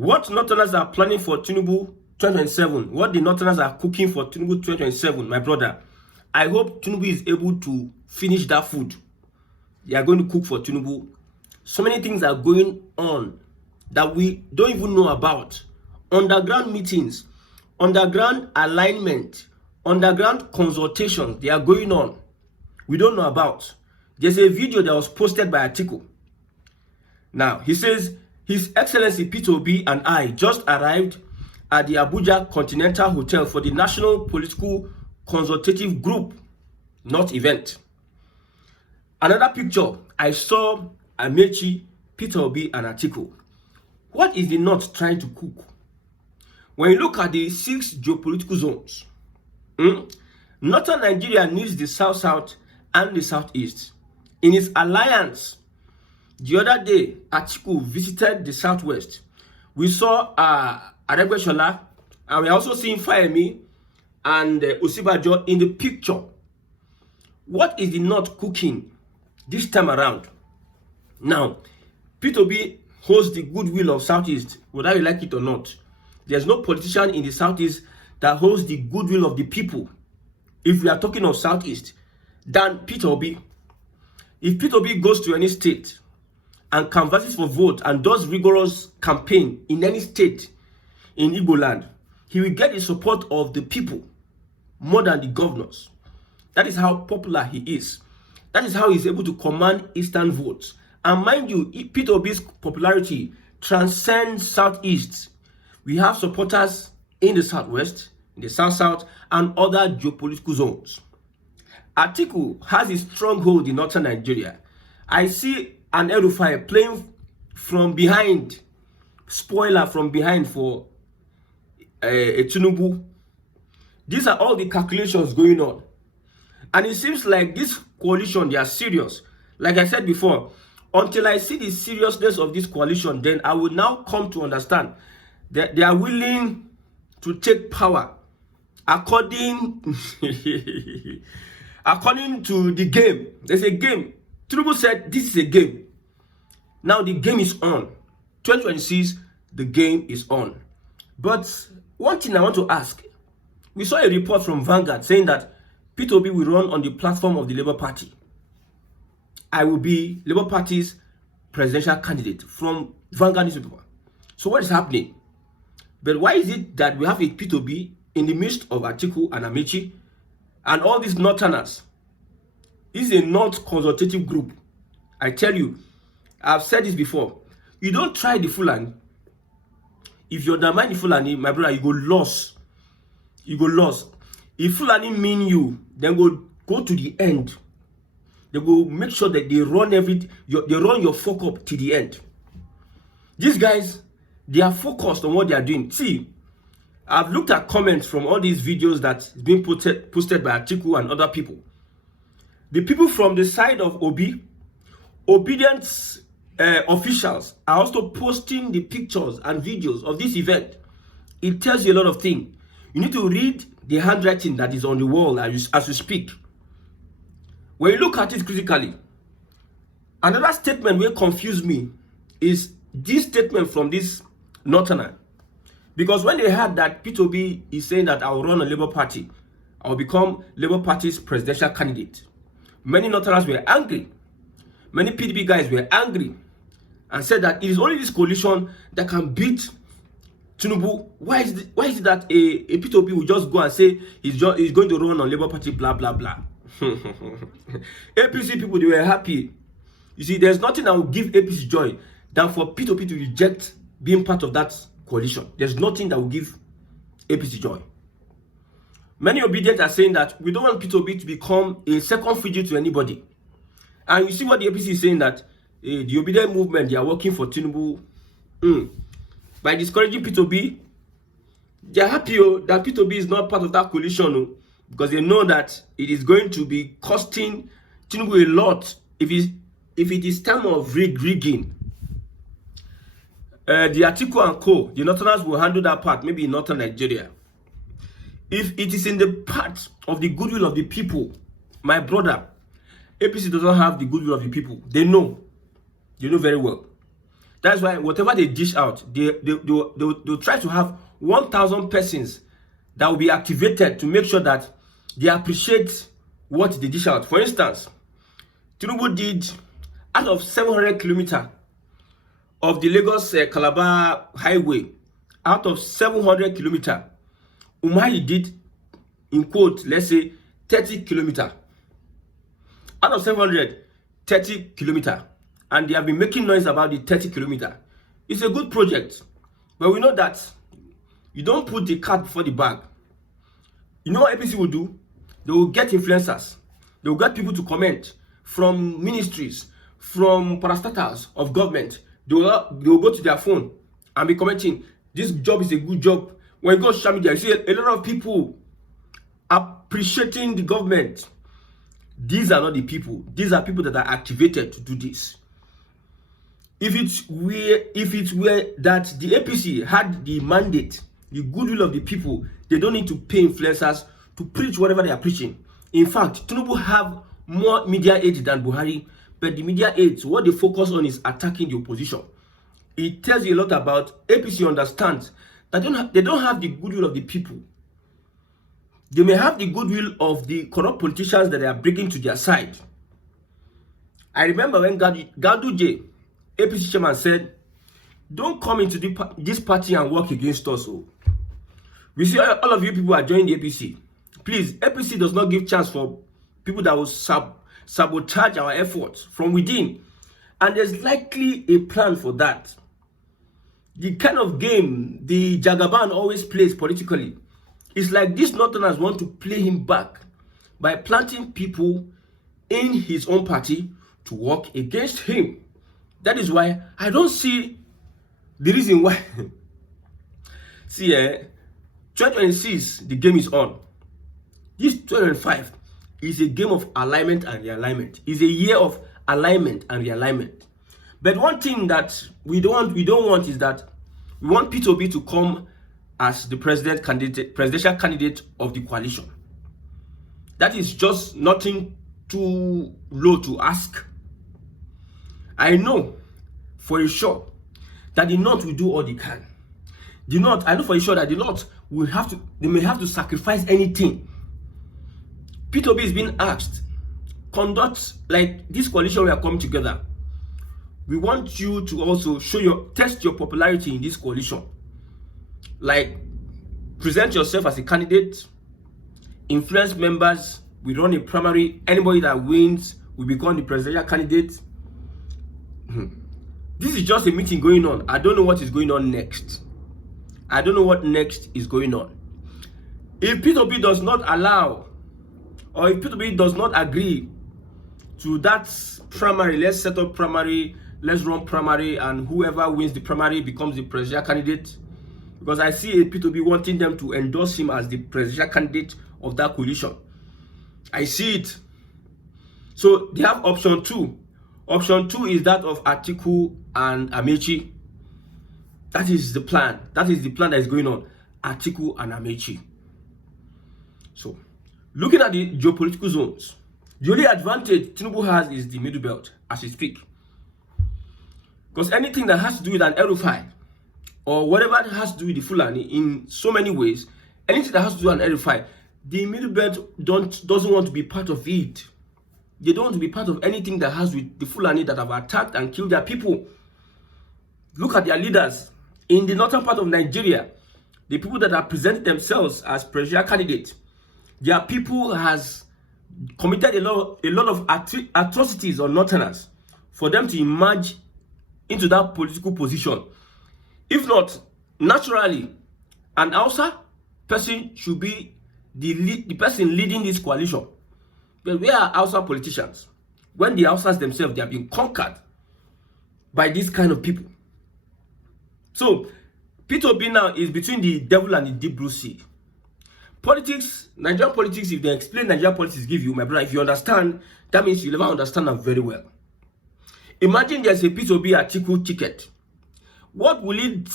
What Northerners are planning for Tinubu 2027, what the Northerners are cooking for Tinubu 2027, my brother, I hope Tinubu is able to finish that food they are going to cook for Tinubu. So many things are going on that we don't even know about. Underground meetings, underground alignment, underground consultations, they are going on. We don't know about. There's a video that was posted by Atiku. Now, he says, His Excellency Peter Obi and I just arrived at the Abuja Continental Hotel for the National Political Consultative Group, not event. Another picture, I saw Amechi, Peter Obi, and Atiku. What is the North trying to cook? When you look at the 6 geopolitical zones, Northern Nigeria needs the South-South and the Southeast. In his alliance, the other day, Atiku visited the Southwest. We saw Arewa, and we're also seeing Fayemi and Osibajo in the picture. What is the North cooking this time around? Now, Peter Obi holds the goodwill of Southeast, whether you like it or not. There's no politician in the Southeast that holds the goodwill of the people, if we are talking of Southeast, than Peter Obi. If Peter Obi goes to any state and canvasses for vote and does rigorous campaign in any state in Igbo land, he will get the support of the people more than the governors. That is how popular he is. That is how he's able to command Eastern votes. And mind you, Peter Obi's popularity transcends Southeast. We have supporters in the Southwest, in the South-South, and other geopolitical zones. Atiku has a stronghold in Northern Nigeria. I see an Erufai playing from behind, spoiler from behind for a Tinubu. These are all the calculations going on. And it seems like this coalition, they are serious. Like I said before, until I see the seriousness of this coalition, then I will now come to understand that they are willing to take power according according to the game. There's a game. Tinubu said this is a game. Now the game is on. 2026, the game is on. But one thing I want to ask, we saw a report from Vanguard saying that Peter Obi will run on the platform of the Labour Party. I will be Labour Party's presidential candidate, from Vanguard newspaper. So what is happening? But why is it that we have a Peter Obi in the midst of Atiku and Amechi and all these Northerners? This is a North consultative group. I tell you, I've said this before. You don't try the Fulani. If you undermine the Fulani, my brother, you go lost. You go lost. If Fulani mean you, then go to the end. They will make sure that they run they run your fuck up to the end. These guys, they are focused on what they are doing. See, I've looked at comments from all these videos that's been posted by Atiku and other people. The people from the side of Obi, obedient officials, are also posting the pictures and videos of this event. It tells you a lot of things. You need to read the handwriting that is on the wall as you speak. When you look at it critically, another statement will confuse me is this statement from this Northerner. Because when they heard that Peter Obi is saying that I will run a Labour Party, I will become Labour Party's presidential candidate, many Northerners were angry. Many PDP guys were angry and said that it is only this coalition that can beat Tinubu. Why is it that a Peter Obi will just go and say he's going to run on Labour Party, blah, blah, blah. APC people, they were happy. You see, there's nothing that will give APC joy than for Peter Obi to reject being part of that coalition. There's nothing that will give APC joy. Many obedient are saying that we don't want Peter Obi to become a second figure to anybody. And you see what the APC is saying, that the obedient movement, they are working for Tinubu. By discouraging Peter Obi, they are happy that Peter Obi is not part of that coalition, because they know that it is going to be costing Tinubu a lot if it is time of rigging. The Atiku and Co, the Northerners will handle that part, maybe in Northern Nigeria. If it is in the part of the goodwill of the people, my brother, APC doesn't have the goodwill of the people. They know very well. That's why whatever they dish out, they'll try to have 1,000 persons that will be activated to make sure that they appreciate what they dish out. For instance, Tinubu did, out of 700 kilometers of the Lagos Calabar highway, out of 700 kilometers, Umahi did, in quote, let's say 30 kilometers. Out of 700, 30 kilometers. And they have been making noise about the 30 kilometers. It's a good project. But we know that you don't put the cart before the bag. You know what APC will do? They will get influencers. They will get people to comment from ministries, from parastatals of government. They will go to their phone and be commenting, this job is a good job. When you go to social media, you see a lot of people appreciating the government. These are not the people. These are people that are activated to do this. If it were that the APC had the mandate, the goodwill of the people, they don't need to pay influencers to preach whatever they are preaching. In fact, Tinubu have more media aids than Buhari, but the media aids, what they focus on is attacking the opposition. It tells you a lot about APC understands that they don't have the goodwill of the people. They may have the goodwill of the corrupt politicians that they are bringing to their side. I remember when Ganduje, APC chairman, said, don't come into this party and work against us. Oh. We see all of you people are joining the APC. Please, APC does not give chance for people that will sabotage our efforts from within. And there's likely a plan for that. The kind of game the Jagaban always plays politically, it's like these Northerners want to play him back by planting people in his own party to work against him. That is why I don't see the reason why. See, 2026, the game is on. This 2025 is a game of alignment and realignment. It's a year of alignment and realignment. But one thing that we don't want is that we want P2B to come as the presidential candidate of the coalition. That is just nothing too low to ask. I know for a sure that the North will do all they can. The North, I know for a sure that the North they may have to sacrifice anything. P2B is being asked, conduct like this coalition we are coming together. We want you to also test your popularity in this coalition. Like, present yourself as a candidate, influence members, we run a primary, anybody that wins will become the presidential candidate. This is just a meeting going on. I don't know what is going on next. I don't know what next is going on. If P2B does not allow, or if P2B does not agree to that primary, let's set up primary, let's run primary, and whoever wins the primary becomes the presidential candidate. Because I see a P2B wanting them to endorse him as the presidential candidate of that coalition. I see it. So they have option 2. Option 2 is that of Atiku and Amechi. That is the plan. That is the plan that is going on. Atiku and Amechi. So, looking at the geopolitical zones, the only advantage Tinubu has is the middle belt, as we speak. Because anything that has to do with an Erufai, or whatever has to do with the Fulani, in so many ways, anything that has to do with an Erufai, the middle belt doesn't want to be part of it. They don't want to be part of anything that has with the Fulani that have attacked and killed their people. Look at their leaders in the northern part of Nigeria. The people that have presented themselves as presidential candidates, their people has committed a lot of atrocities on Northerners for them to emerge into that political position. If not, naturally, an Hausa person should be the person leading this coalition. But we are Hausa politicians. When the Hausas themselves, they have been conquered by these kind of people. So, P2B now is between the devil and the deep blue sea. Politics, Nigerian politics, if they explain Nigerian politics, give you, my brother, if you understand, that means you never understand them very well. Imagine there's a P2B Atiku ticket. What will it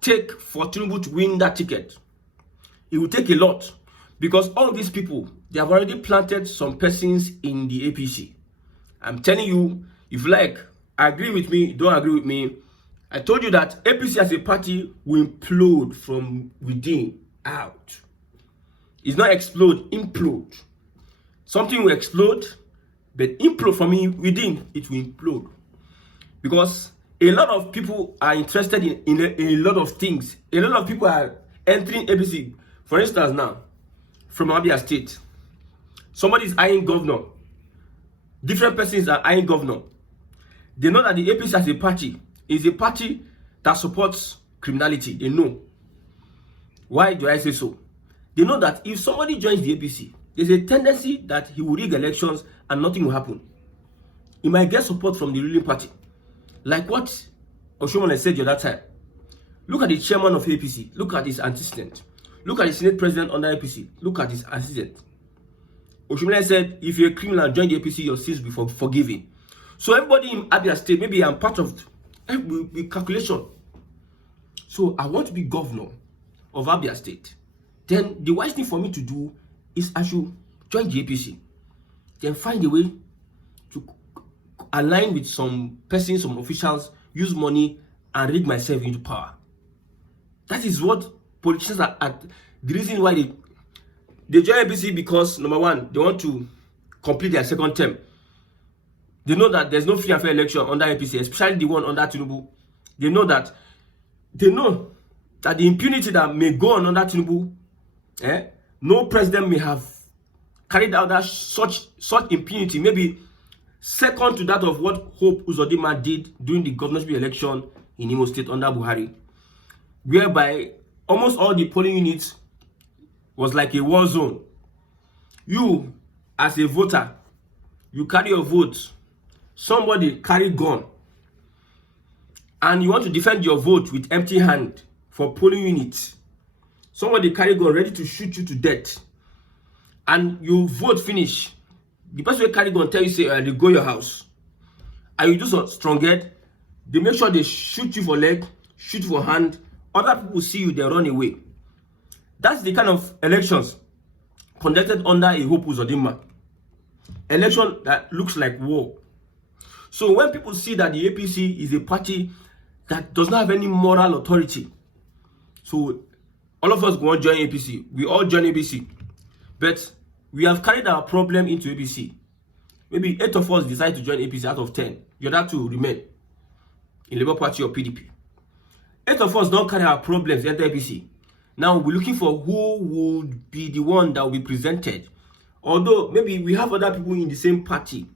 take for Tinubu to win that ticket? It will take a lot. Because all these people, they have already planted some persons in the APC. I'm telling you, if you like, agree with me, don't agree with me, I told you that APC as a party will implode from within out. It's not explode, implode. Something will explode, but implode from within, it will implode. Because a lot of people are interested in a lot of things. A lot of people are entering APC. For instance now, from Abia State, somebody is eyeing governor. Different persons are eyeing governor. They know that the APC as a party is a party that supports criminality. They know. Why do I say so? They know that if somebody joins the APC, there's a tendency that he will rig elections and nothing will happen. He might get support from the ruling party. Like what Oshomole said the other time. Look at the chairman of APC. Look at his antecedent. Look at the Senate president under APC. Look at his antecedent. Oshomole said, if you're a criminal, join the APC, your sins will be forgiven. So everybody in Abia State, maybe I'm part of the calculation. So I want to be governor of Abia State. Then the wise thing for me to do is I should join the APC. Then find a way to align with some persons, some officials, use money and rig myself into power. That is what politicians are at. The reason why they join APC because, number one, they want to complete their second term. They know that there's no free and fair election under APC, especially the one under Tinubu. They know that the impunity that may go on under Tinubu, no president may have carried out that such impunity, maybe second to that of what Hope Uzodinma did during the governorship election in Imo State under Buhari, whereby almost all the polling units was like a war zone. You, as a voter, you carry your vote, somebody carry gun, and you want to defend your vote with empty hand for polling units. Somebody carry gun ready to shoot you to death, and you vote finish. The person will carry gun tell you, say, they go your house. And you do so strong head, they make sure they shoot you for leg, shoot you for hand. Other people see you, they run away. That's the kind of elections conducted under a Hope Uzodinma. Election that looks like war. So when people see that the APC is a party that does not have any moral authority, so all of us go and join APC. We all join APC. But we have carried our problem into APC. Maybe 8 of us decide to join APC out of 10. You have to remain in Labour Party or PDP. 8 of us don't carry our problems into APC. Now we're looking for who would be the one that will be presented. Although maybe we have other people in the same party,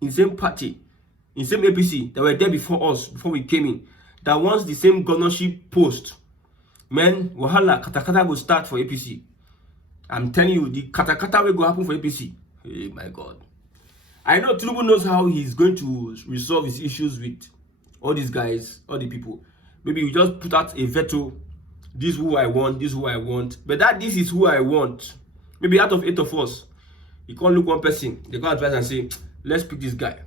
in the same APC that were there before us, before we came in, that wants the same governorship post. Man, wahala, katakata will start for APC. I'm telling you, the katakata will go happen for APC. Hey, my God. I know Tinubu knows how he's going to resolve his issues with all these guys, all the people. Maybe we just put out a veto. This is who I want, this is who I want. But this is who I want. Maybe out of 8 of us, you can't look one person. They can't advise and say, let's pick this guy.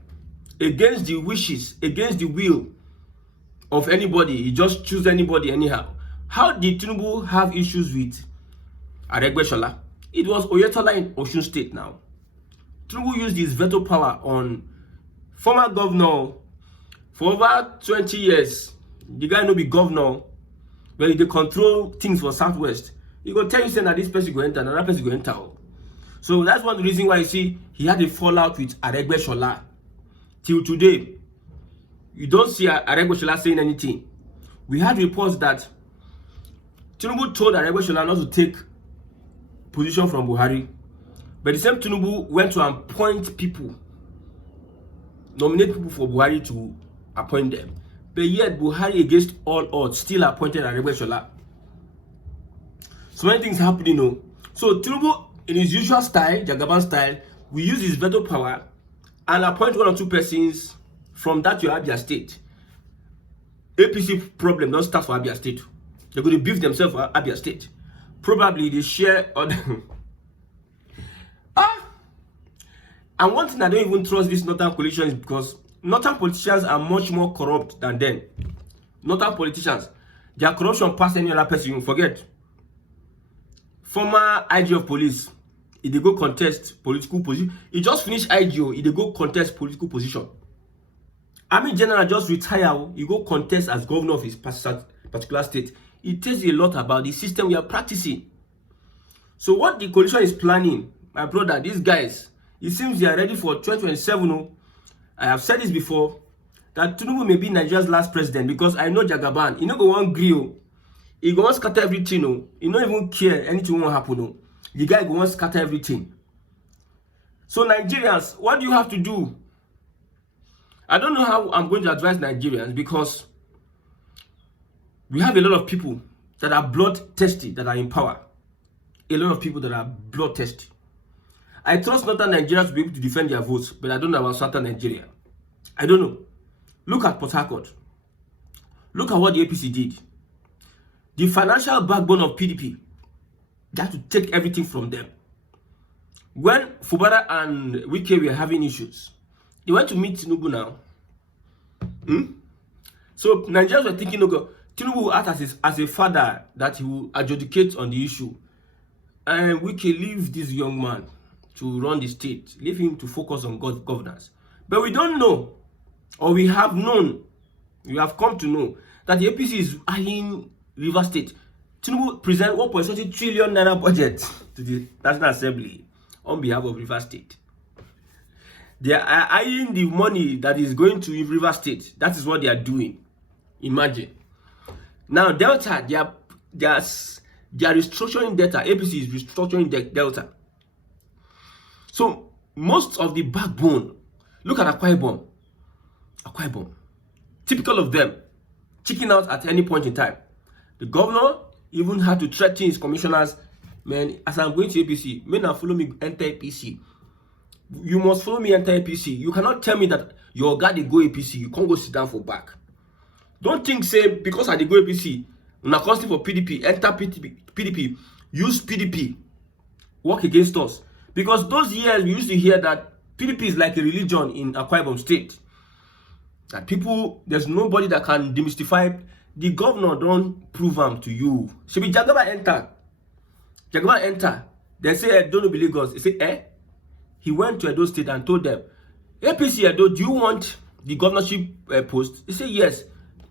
Against the wishes, against the will of anybody. He just choose anybody anyhow. How did Tinubu have issues with Arewa? It was Oyetola in Osun State now. Tinubu used his veto power on former governor for over 20 years. The guy no be governor, but they control things for Southwest. He go tell you saying that this person go enter, another person go enter. So that's one reason why you see he had a fallout with Arewa. Till today, you don't see Arewa saying anything. We had reports that Tinubu told Arewa not to take position from Buhari, but the same Tinubu went to appoint people, nominate people for Buhari to appoint them. But yet Buhari, against all odds, still appointed Arewa. So many things happening, you know. So Tinubu, in his usual style, Jagaban style, we use his veto power and appoint 1 or 2 persons from that your Abia State. APC problem don't start for Abia State. They're going to beef themselves for Abia State. Probably they share on and one thing I don't even trust this Northern coalition is because Northern politicians are much more corrupt than them. Northern politicians, their corruption past any other person, you forget. Former IG of police, if they go contest political position, he just finished IGO, if they go contest political position. Army general just retire, you go contest as governor of his particular state. It tells you a lot about the system we are practicing. So what the coalition is planning, my brother, these guys, it seems they are ready for 2027. Oh. I have said this before, that Tinubu may be Nigeria's last president, because I know Jagaban, he no go one grill. He go want scatter everything. Oh. He don't even care anything will happen. Oh. The guy go want scatter everything. So Nigerians, what do you have to do? I don't know how I'm going to advise Nigerians, because we have a lot of people that are bloodthirsty, that are in power. A lot of people that are bloodthirsty. I trust northern Nigerians to be able to defend their votes, but I don't know about southern Nigeria. I don't know. Look at Port Harcourt. Look at what the APC did. The financial backbone of PDP, they had to take everything from them. When Fubara and Wike were having issues, they went to meet Tinubu now. So Nigerians were thinking, okay, Tinubu will act as a father that he will adjudicate on the issue. And Wike leave this young man to run the state, leave him to focus on governance. But we don't know, or we have known, we have come to know, that the APC is eyeing River State. Tinubu present 1.30 trillion naira budget to the National Assembly on behalf of River State. They are eyeing the money that is going to River State. That is what they are doing. Imagine. Now, Delta, they are restructuring Delta. APC is restructuring Delta. So, most of the backbone, look at Akwa Ibom. Typical of them, checking out at any point in time. The governor even had to threaten his commissioners, man, as I'm going to APC, men are follow me enter APC. You must follow me enter APC. You cannot tell me that your guy they go APC, you can't go sit down for back. Don't think, say, because I dey go APC, una costing for PDP, enter PDP, use PDP, work against us. Because those years we used to hear that PDP is like a religion in Akwa Ibom State. That people, there's nobody that can demystify. The governor don't prove them to you. Should be Jagaban enter. They say, don't believe Lagos. They say, He went to Edo State and told them, APC Edo, do you want the governorship post? They say, yes,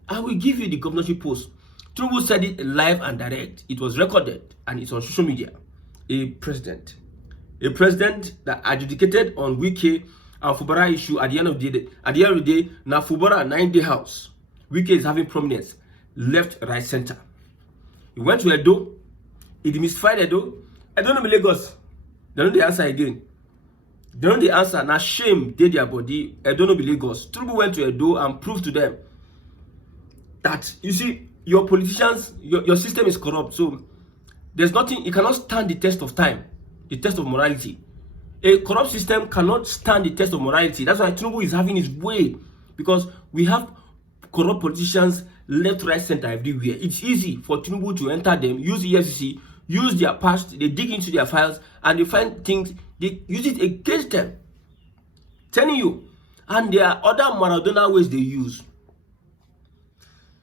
I will give you the governorship post. Tinubu said it live and direct. It was recorded and it's on social media. A president that adjudicated on Wike and Fubara issue at the end of the day, now Fubara 9-day house. Wike is having prominence, left, right, center. He went to Edo. He demystified Edo. I don't know Lagos. They don't the answer again. They don't the answer. Now shame did their body. I don't know Lagos. Tinubu went to Edo and proved to them that, you see, your politicians, your system is corrupt. So there's nothing, it cannot stand the test of time, the test of morality. A corrupt system cannot stand the test of morality. That's why Tinubu is having his way, because we have corrupt politicians left, right, center, everywhere. It's easy for Tinubu to enter them, use the EFCC, use their past, they dig into their files, and they find things, they use it against them. Telling you. And there are other Maradona ways they use.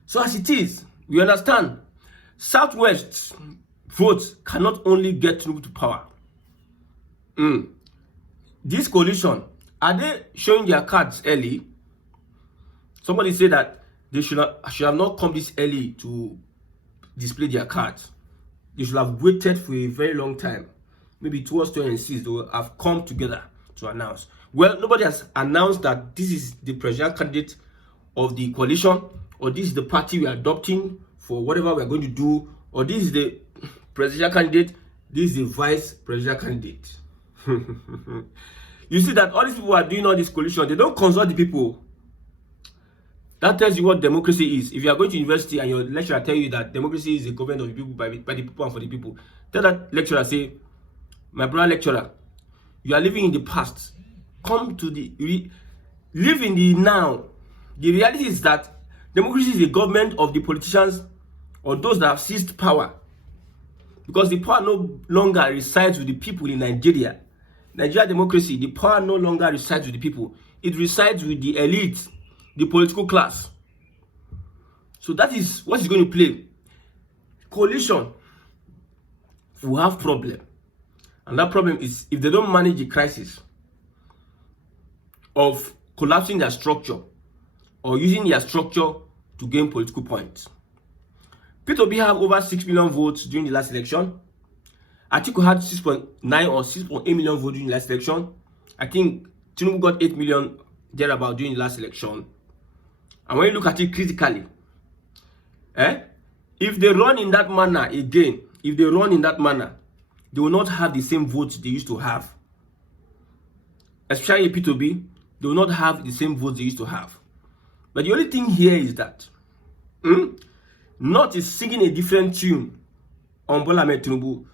So as it is, we understand, Southwest votes cannot only get Tinubu to power. This coalition, are they showing their cards early? Somebody said that they should have not come this early to display their cards. They should have waited for a very long time. Maybe towards 2026, they will have come together to announce. Well, nobody has announced that this is the presidential candidate of the coalition, or this is the party we are adopting for whatever we are going to do, or this is the presidential candidate, this is the vice presidential candidate. You see that all these people are doing all this coalition, they don't consult the people. That tells you what democracy is. If you are going to university and your lecturer tell you that democracy is a government of the people, by the people and for the people, tell that lecturer, say, my brother lecturer, you are living in the past. Come to live in the now. The reality is that democracy is a government of the politicians or those that have seized power. Because the power no longer resides with the people in Nigeria. Nigeria democracy, the power no longer resides with the people. It resides with the elite, the political class. So that is what is going to play. Coalition will have problem. And that problem is if they don't manage the crisis of collapsing their structure, or using their structure to gain political points. Peter Obi had over 6 million votes during the last election. Atiku had 6.9 or 6.8 million votes during the last election. I think Tinubu got 8 million thereabout during the last election. And when you look at it critically, if they run in that manner again, they will not have the same votes they used to have. Especially Peter Obi, they will not have the same votes they used to have. But the only thing here is that North is singing a different tune on Bola Ahmed Tinubu.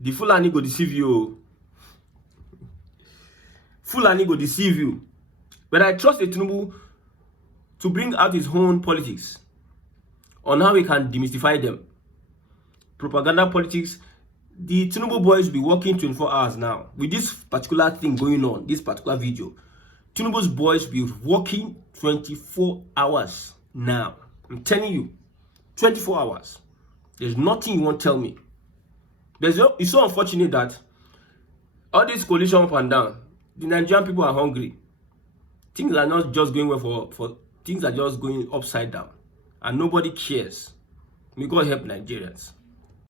The Fulani go deceive you. Fulani go deceive you. But I trust the Tinubu to bring out his own politics on how he can demystify them. Propaganda politics. The Tinubu boys will be working 24 hours now. With this particular thing going on, this particular video, Tinubu's boys will be working 24 hours now. I'm telling you, 24 hours. There's nothing you won't tell me. It's so unfortunate that all this coalition up and down, the Nigerian people are hungry. Things are not just going well for things are just going upside down. And nobody cares. May God help Nigerians.